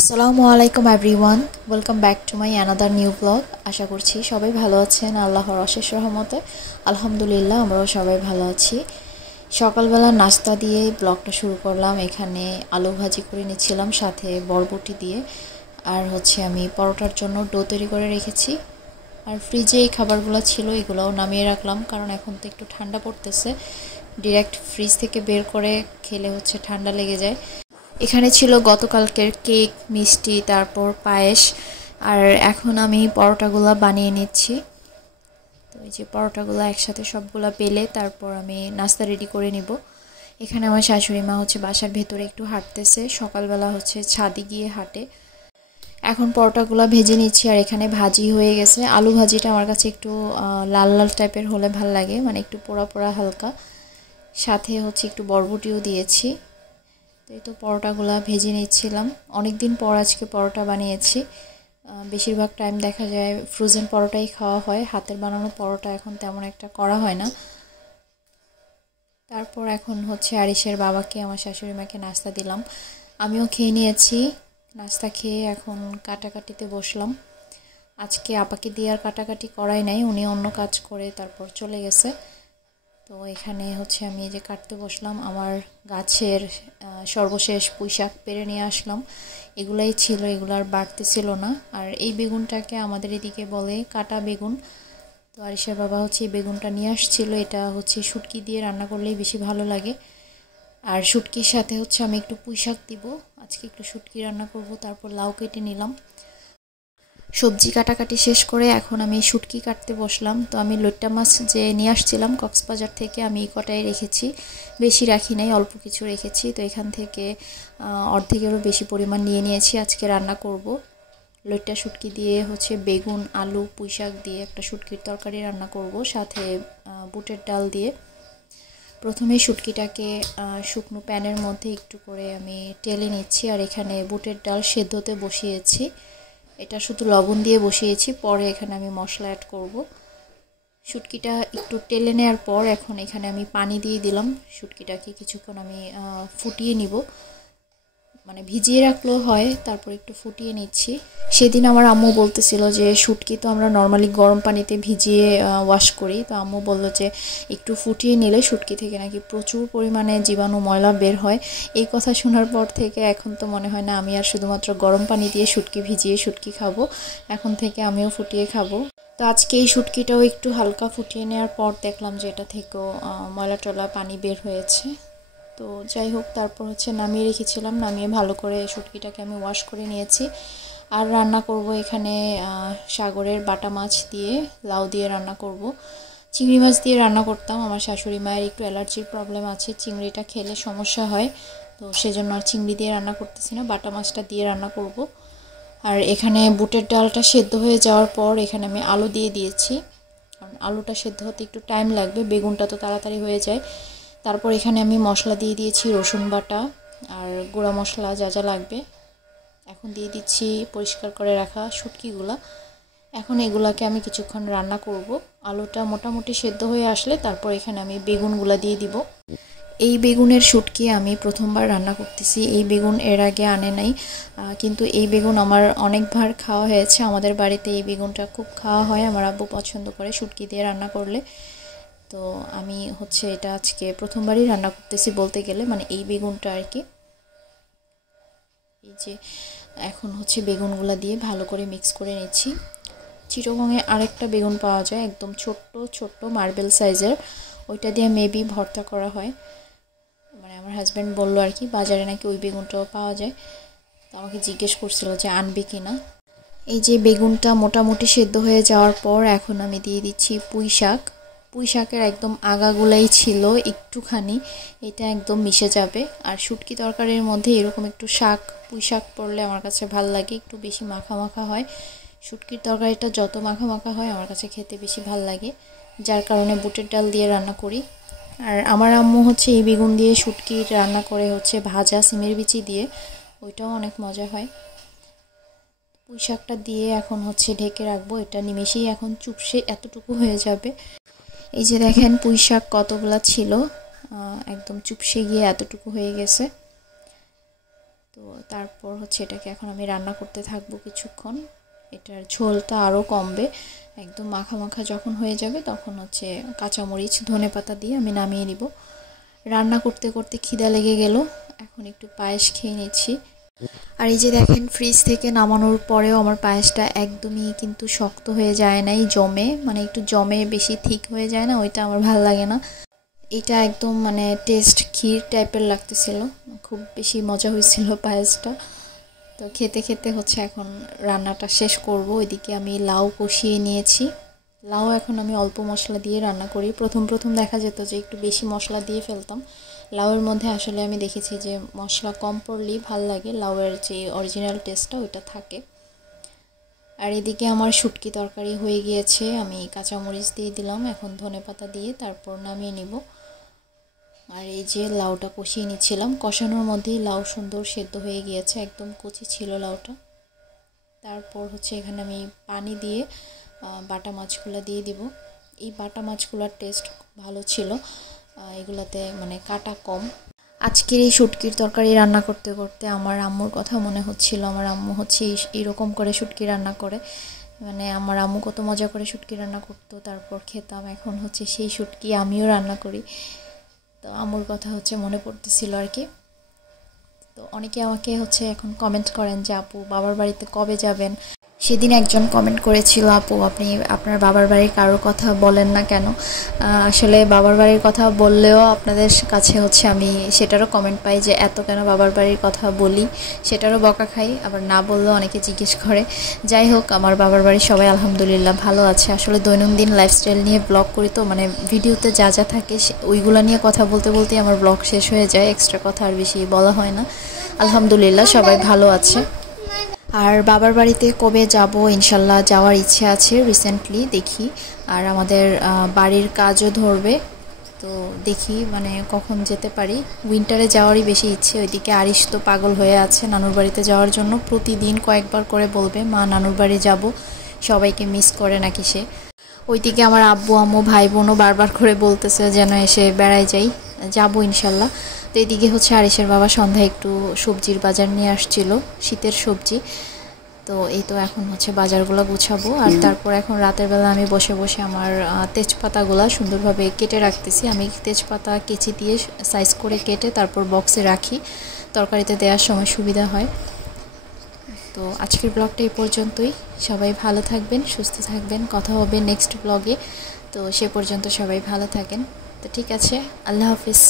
আসসালামু আলাইকুম everyone, welcome back to my another new blog. আশা করছি সবাই ভালো আছেন আল্লাহর অশেষ রহমতে। আলহামদুলিল্লাহ, আমরাও সবাই ভালো আছি। সকালবেলা নাস্তা দিয়ে ব্লগটা শুরু করলাম। এখানে আলু ভাজি করে নিচ্ছিলাম, সাথে বরবটি দিয়ে। আর আমি পরোটার জন্য ডো তৈরি করে রেখেছি। আর ফ্রিজে এই খাবারগুলো ছিল, এগুলোও নামিয়ে রাখলাম, কারণ এখন তো একটু ঠান্ডা পড়তেছে। ডিরেক্ট ফ্রিজ থেকে বের করে খেলে ঠান্ডা লেগে যায়। এখানে ছিল গতকালকের কেক, মিষ্টি, তারপর পায়েস। আর এখন আমি পরোটাগুলো বানিয়ে নিচ্ছি। তো এই যে পরোটাগুলো একসাথে সবগুলা বেলে তারপর আমি নাস্তা রেডি করে নিব। এখানে আমার শাশুড়ি মা বাসার ভেতরে একটু হাঁটতেছে, সকালবেলা ছাদে গিয়ে হাঁটে। এখন পরোটাগুলো ভেজে নিচ্ছি। আর এখানে ভাজি হয়ে গেছে। আলু ভাজিটা আমার কাছে একটু লাল লাল টাইপের হলে ভাল লাগে, মানে একটু পোড়া পোড়া হালকা। সাথে একটু বরবটিও দিয়েছি। এই তো পরোটাগুলো ভেজে নিচ্ছিলাম। অনেক দিন পর আজকে পরোটা বানিয়েছি। বেশিরভাগ টাইম দেখা যায় ফ্রোজেন পরোটাই খাওয়া হয়, হাতের বানানো পরোটা এখন তেমন একটা করা হয় না। তারপর এখন আরিশের বাবাকে, আমার শাশুড়ি মাকে নাস্তা দিলাম। আমিও খেয়ে নিয়েছি। নাস্তা খেয়ে এখন কাটাকাটিতে বসলাম। আজকে আপাকে দিয়ে আর কাটাকাটি করাই নাই, উনি অন্য কাজ করে তারপর চলে গেছে। তো এখানে আমি এই যে কাটতে বসলাম। আমার গাছের সর্বশেষ পুঁইশাক পেরে নিয়ে আসলাম। এগুলাই ছিল, এগুলো আর বাড়তে ছিল না। আর এই বেগুনটাকে আমাদের এদিকে বলে কাটা বেগুন। তো আরিশার বাবা এই বেগুনটা নিয়ে আসছিল। এটা শুটকি দিয়ে রান্না করলেই বেশি ভালো লাগে। আর শুটকির সাথে আমি একটু পুঁইশাক দিব। আজকে একটু শুটকি রান্না করব। তারপর লাউ কেটে নিলাম। সবজি কাটাকাটি শেষ করে এখন আমি শুটকি কাটতে বসলাম। তো আমি লইট্টা মাছ যে নিয়ে আসছিলাম কক্সবাজার থেকে, আমি এই কটাই রেখেছি, বেশি রাখি নাই, অল্প কিছু রেখেছি। তো এখান থেকে অর্ধেকেরও বেশি পরিমাণ নিয়ে নিয়েছি। আজকে রান্না করব লইট্টা শুটকি দিয়ে, বেগুন, আলু, পুঁইশাক দিয়ে একটা শুটকির তরকারি রান্না করব, সাথে বুটের ডাল দিয়ে। প্রথমে শুটকিটাকে শুকনো প্যানের মধ্যে একটু করে আমি টেলে নিচ্ছি। আর এখানে বুটের ডাল সেদ্ধতে বসিয়েছি। এটা শুধু লবণ দিয়ে বসিয়েছি, পরে এখানে আমি মশলা অ্যাড করব। শুটকিটা একটু টেলে নেওয়ার পর এখন এখানে আমি পানি দিয়ে দিলাম। শুটকিটাকে কিছুক্ষণ আমি ফুটিয়ে নিব, মানে ভিজিয়ে রাখলেও হয়, তারপর একটু ফুটিয়ে নিচ্ছি। সেদিন আমার আম্মু বলতেছিল যে শুটকি তো আমরা নর্মালি গরম পানিতে ভিজিয়ে ওয়াশ করি। তো আম্মু বলল যে একটু ফুটিয়ে নিলে শুটকি থেকে নাকি প্রচুর পরিমাণে জীবাণু ময়লা বের হয়। এই কথা শোনার পর থেকে এখন তো মনে হয় না আমি আর শুধুমাত্র গরম পানি দিয়ে শুটকি ভিজিয়ে শুটকি খাবো, এখন থেকে আমিও ফুটিয়ে খাবো। তো আজকে এই শুটকিটাও একটু হালকা ফুটিয়ে নেওয়ার পর দেখলাম যে এটা থেকেও ময়লা টলা পানি বের হয়েছে। তো যাই হোক, তারপর নামিয়ে রেখেছিলাম। নামিয়ে ভালো করে শুটকিটাকে আমি ওয়াশ করে নিয়েছি। আর রান্না করব এখানে সাগরের বাটা মাছ দিয়ে, লাউ দিয়ে রান্না করব। চিংড়ি মাছ দিয়ে রান্না করতাম, আমার শাশুড়ি মায়ের একটু অ্যালার্জির প্রবলেম আছে, চিংড়িটা খেলে সমস্যা হয়। তো সেজন্য আর চিংড়ি দিয়ে রান্না করতেছি না, বাটা মাছটা দিয়ে রান্না করব। আর এখানে বুটের ডালটা সেদ্ধ হয়ে যাওয়ার পর এখানে আমি আলু দিয়ে দিয়েছি, কারণ আলুটা সেদ্ধ হতে একটু টাইম লাগবে, বেগুনটা তো তাড়াতাড়ি হয়ে যায়। তারপর এখানে আমি মশলা দিয়ে দিয়েছি, রসুন বাটা আর গুঁড়া মশলা যা যা লাগবে। এখন দিয়ে দিচ্ছি পরিষ্কার করে রাখা শুটকিগুলা। এখন এগুলাকে আমি কিছুক্ষণ রান্না করব। আলুটা মোটামুটি সেদ্ধ হয়ে আসলে তারপর এখানে আমি বেগুনগুলা দিয়ে দিব। এই বেগুনের শুটকি আমি প্রথমবার রান্না করতেছি। এই বেগুন এর আগে আনে নাই, কিন্তু এই বেগুন আমার অনেকবার খাওয়া হয়েছে। আমাদের বাড়িতে এই বেগুনটা খুব খাওয়া হয়, আমার আব্বু পছন্দ করে শুটকি দিয়ে রান্না করলে। তো আমি এটা আজকে প্রথমবারই রান্না করতেছি বলতে গেলে, মানে এই বেগুনটা আর কি। এই যে এখন বেগুনগুলা দিয়ে ভালো করে মিক্স করে নিচ্ছি। চিটাগংয়ে আরেকটা বেগুন পাওয়া যায়, একদম ছোট্ট ছোট্ট মার্বেল সাইজের, ওইটা দিয়ে মেবি ভর্তা করা হয়। মানে আমার হাজব্যান্ড বললো আর কি, বাজারে নাকি ওই বেগুনটাও পাওয়া যায়। তো আমাকে জিজ্ঞেস করছিল যে আনবে কিনা। এই যে বেগুনটা মোটামুটি সেদ্ধ হয়ে যাওয়ার পর এখন আমি দিয়ে দিচ্ছি পুঁই শাক। পুঁই শাকের একদম আগাগুলাই ছিল একটুখানি, এটা একদম মিশে যাবে। আর শুটকি তরকারির মধ্যে এরকম একটু শাক, পুঁই শাক পড়লে আমার কাছে ভাল লাগে, একটু বেশি মাখা মাখা হয়। শুটকির তরকারিটা যত মাখা মাখা হয় আমার কাছে খেতে বেশি ভাল লাগে, যার কারণে বুটের ডাল দিয়ে রান্না করি। আর আমার আম্মু এই বেগুন দিয়ে শুটকি রান্না করে ভাজা সিমের বিচি দিয়ে, ওইটাও অনেক মজা হয়। পুঁই শাকটা দিয়ে এখন ঢেকে রাখবো, এটা নিমেষেই এখন চুপসে এতটুকু হয়ে যাবে। এই যে দেখেন পুঁই শাক কতগুলা ছিল, একদম চুপসে গিয়ে এতটুকু হয়ে গেছে। তো তো তারপর হচ্ছে এটাকে এখন আমি রান্না করতে থাকবো কিছুক্ষণ। এটার ঝোলটা আরও কমবে, একদম মাখা মাখা যখন হয়ে যাবে তখন হচ্ছে কাঁচামরিচ ধনেপাতা দিয়ে আমি নামিয়ে নিব। রান্না করতে করতে খিদা লেগে গেল, এখন একটু পায়েস খেয়ে নিচ্ছি। আর এই যে দেখেন, ফ্রিজ থেকে নামানোর পরেও আমার পায়েসটা একদমই কিন্তু শক্ত হয়ে যায় নাই, জমে মানে একটু জমে বেশি থিক হয়ে যায় না, ওইটা আমার ভালো লাগে না। এটা একদম মানে টেস্ট ক্ষীর টাইপের লাগতেছিল, খুব বেশি মজা হয়েছিল পায়েসটা। তো খেতে খেতে হচ্ছে এখন রান্নাটা শেষ করব। ওইদিকে আমি লাউ কষিয়ে নিয়েছি। লাউ এখন আমি অল্প মশলা দিয়ে রান্না করি। প্রথম প্রথম দেখা যেত যে একটু বেশি মশলা দিয়ে ফেলতাম। লাউয়ের মধ্যে আসলে আমি দেখেছি যে মশলা কম পড়লেই ভাল লাগে, লাউয়ের যে অরিজিনাল টেস্টটা ওইটা থাকে। আর এদিকে আমার শুটকি তরকারি হয়ে গিয়েছে, আমি কাঁচামরিচ দিয়ে দিলাম, এখন ধনেপাতা দিয়ে তারপর নামিয়ে নিব। আর এই যে লাউটা কষিয়ে নিচ্ছিলাম, কষানোর মধ্যেই লাউ সুন্দর সেদ্ধ হয়ে গিয়েছে, একদম কচি ছিল লাউটা। তারপর হচ্ছে এখানে আমি পানি দিয়ে বাটা মাছগুলো দিয়ে দিব। এই বাটা মাছগুলোর টেস্ট ভালো ছিল, এগুলাতে মানে কাটা কম। আজকের এই শুটকির তরকারি রান্না করতে করতে আমার আম্মুর কথা মনে হচ্ছিল। আমার আম্মু হচ্ছে এইরকম করে শুটকি রান্না করে, মানে আমার আম্মু কত মজা করে শুটকি রান্না করতো, তারপর খেতাম। এখন হচ্ছে সেই শুটকি আমিও রান্না করি, তো আম্মুর কথা হচ্ছে মনে পড়তেছিল আর কি। তো অনেকে আমাকে হচ্ছে এখন কমেন্ট করেন যে আপু বাবার বাড়িতে কবে যাবেন। সেদিন একজন কমেন্ট করেছিল, আপু আপনি আপনার বাবার বাড়ির কারোর কথা বলেন না কেন। আসলে বাবার বাড়ির কথা বললেও আপনাদের কাছে হচ্ছে আমি সেটারও কমেন্ট পাই যে এত কেন বাবার বাড়ির কথা বলি, সেটারও বকা খাই, আবার না বললেও অনেকে জিজ্ঞেস করে। যাই হোক, আমার বাবার বাড়ির সবাই আলহামদুলিল্লাহ ভালো আছে। আসলে দৈনন্দিন লাইফস্টাইল নিয়ে ব্লগ করি, তো মানে ভিডিওতে যা যা থাকে ওইগুলো নিয়ে কথা বলতে বলতেই আমার ব্লগ শেষ হয়ে যায়, এক্সট্রা কথা আর বেশি বলা হয় না। আলহামদুলিল্লাহ সবাই ভালো আছে। আর বাবার বাড়িতে কবে যাব, ইনশাল্লাহ যাওয়ার ইচ্ছে আছে রিসেন্টলি, দেখি। আর আমাদের বাড়ির কাজও ধরবে, তো দেখি মানে কখন যেতে পারি। উইন্টারে যাওয়ারই বেশি ইচ্ছে। ওইদিকে আরিশ তো পাগল হয়ে আছে নানুর বাড়িতে যাওয়ার জন্য, প্রতিদিন কয়েকবার করে বলবে মা নানুর বাড়ি যাব, সবাইকে মিস করে নাকি সে। ওইদিকে আমার আব্বু আম্মু ভাই বোনও বারবার করে বলতেছে যেন এসে বেড়াই যাই, যাবো ইনশাল্লাহ। তো এইদিকে হচ্ছে আরিশের বাবা সন্ধ্যায় একটু সবজির বাজার নিয়ে আসছিল, শীতের সবজি। তো এই তো এখন হচ্ছে বাজারগুলো গুছাবো। আর তারপর এখন রাতের বেলা আমি বসে বসে আমার তেজপাতাগুলো সুন্দরভাবে কেটে রাখতেছি। আমি তেজপাতা কেচি দিয়ে সাইজ করে কেটে তারপর বক্সে রাখি, তরকারিতে দেওয়ার সময় সুবিধা হয়। তো আজকের ব্লগটা এই পর্যন্তই। সবাই ভালো থাকবেন, সুস্থ থাকবেন, কথা হবে নেক্সট ব্লগে। তো সে পর্যন্ত সবাই ভালো থাকেন। তো ঠিক আছে, আল্লাহ হাফিজ।